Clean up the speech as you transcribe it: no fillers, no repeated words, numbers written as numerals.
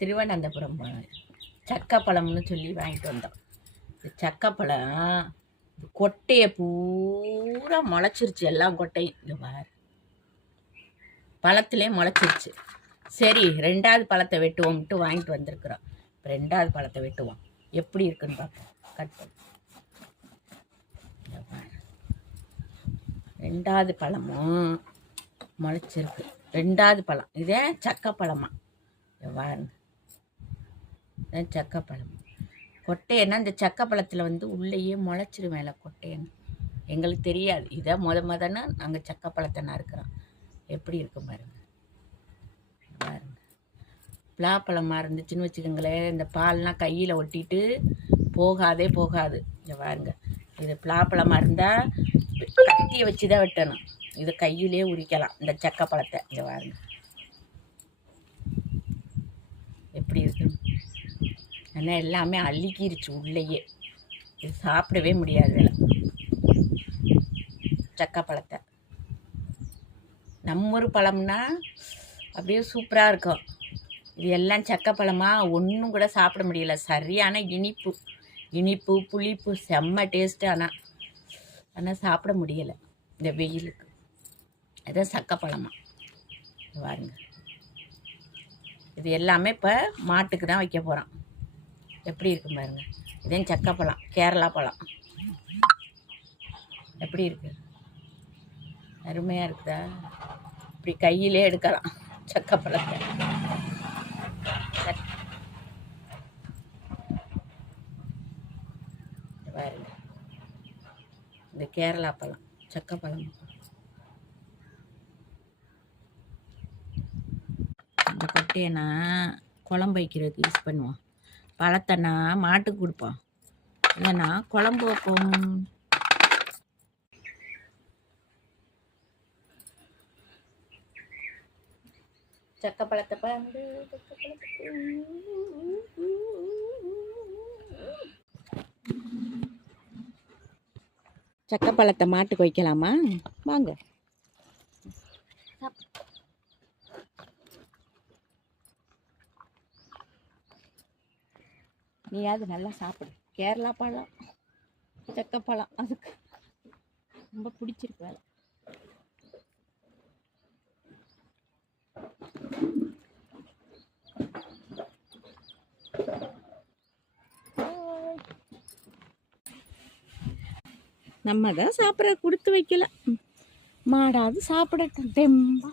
திருவனந்தபுரம் சக்கப்பழம்னு சொல்லி வாங்கிட்டு வந்தோம். சக்கப்பழம் கொட்டையை பூரா முளைச்சிருச்சு, எல்லாம் கொட்டையும். இந்த பாரு, பழத்திலே முளைச்சிருச்சு. சரி, 2வது பழத்தை வெட்டுவோம்ட்டு வாங்கிட்டு வந்திருக்கிறோம். இப்போ 2வது பழத்தை வெட்டுவோம், எப்படி இருக்குன்னு பார்ப்போம். கட் பண்ணி 2வது பழமும் முளைச்சிருக்கு. 2வது பழம் இதே சக்கப்பழமா வாருங்க. இதான் சக்கப்பழம். கொட்டையன்னா இந்த சக்கப்பழத்தில் வந்து உள்ளேயே முளைச்சிருவேல கொட்டையன்னு. எங்களுக்கு தெரியாது. இதை முதன்னு நாங்கள் சக்கப்பழத்தை நறுக்கிறோம். எப்படி இருக்கு பாருங்க. பாருங்க, பலாப்பழமாக இருந்துச்சுன்னு வச்சுக்கோங்களேன், இந்த பால்லாம் கையில் ஒட்டிட்டு போகாது. இங்கே பாருங்க, இது பலாப்பழமாக இருந்தால் கத்தியை வச்சு தான் வெட்டணும். இது கையிலே உரிக்கலாம் இந்த சக்கப்பழத்தை. இங்கே பாருங்க எப்படி இருக்கு. ஆனால் எல்லாமே அழுகிருச்சு உள்ளேயே. இது சாப்பிடவே முடியாது சக்கப்பழத்தை. நம்ம ஒரு பழம்னா அப்படியே சூப்பராக இருக்கும். இது எல்லாம் சக்கப்பழமாக ஒன்றும் கூட சாப்பிட முடியல. சரியான இனிப்பு புளிப்பு செம்ம டேஸ்ட்டு. ஆனால் சாப்பிட முடியலை இந்த வெயிலுக்கு. அதுதான் சக்கப்பழமா பாருங்க. இது எல்லாமே இப்போ மாட்டுக்கு தான் வைக்க போகிறோம். எப்படி இருக்கு பாருங்க. இதே சக்கப்பழம், கேரளா பழம். எப்படி இருக்கு, அருமையாக இருக்குதா? இப்படி கையிலே எடுக்கலாம் சக்கப்பழத்தை. பாருங்க, இந்த கேரளா பழம், சக்கப்பழம். இந்த கொட்டையை நான் குழம்பு வைக்கிறதுக்கு யூஸ் பண்ணுவோம். பழத்தைனா மாட்டுக்கு கொடுப்போம், இல்லைன்னா குழம்பு வைப்போம். சக்கப்பழத்தை பாருங்க. சக்கப்பழத்தை மாட்டுக்கு வைக்கலாமா? வாங்க. நீயாவது நல்லா சாப்பிடு. கேரளா பழம், சக்கப்பழம் அதுக்கு ரொம்ப பிடிச்சிருக்கு. வேலை நம்ம தான் சாப்பிட்ற கொடுத்து வைக்கல. மாடாவது சாப்பிடட்டும் தெம்பா.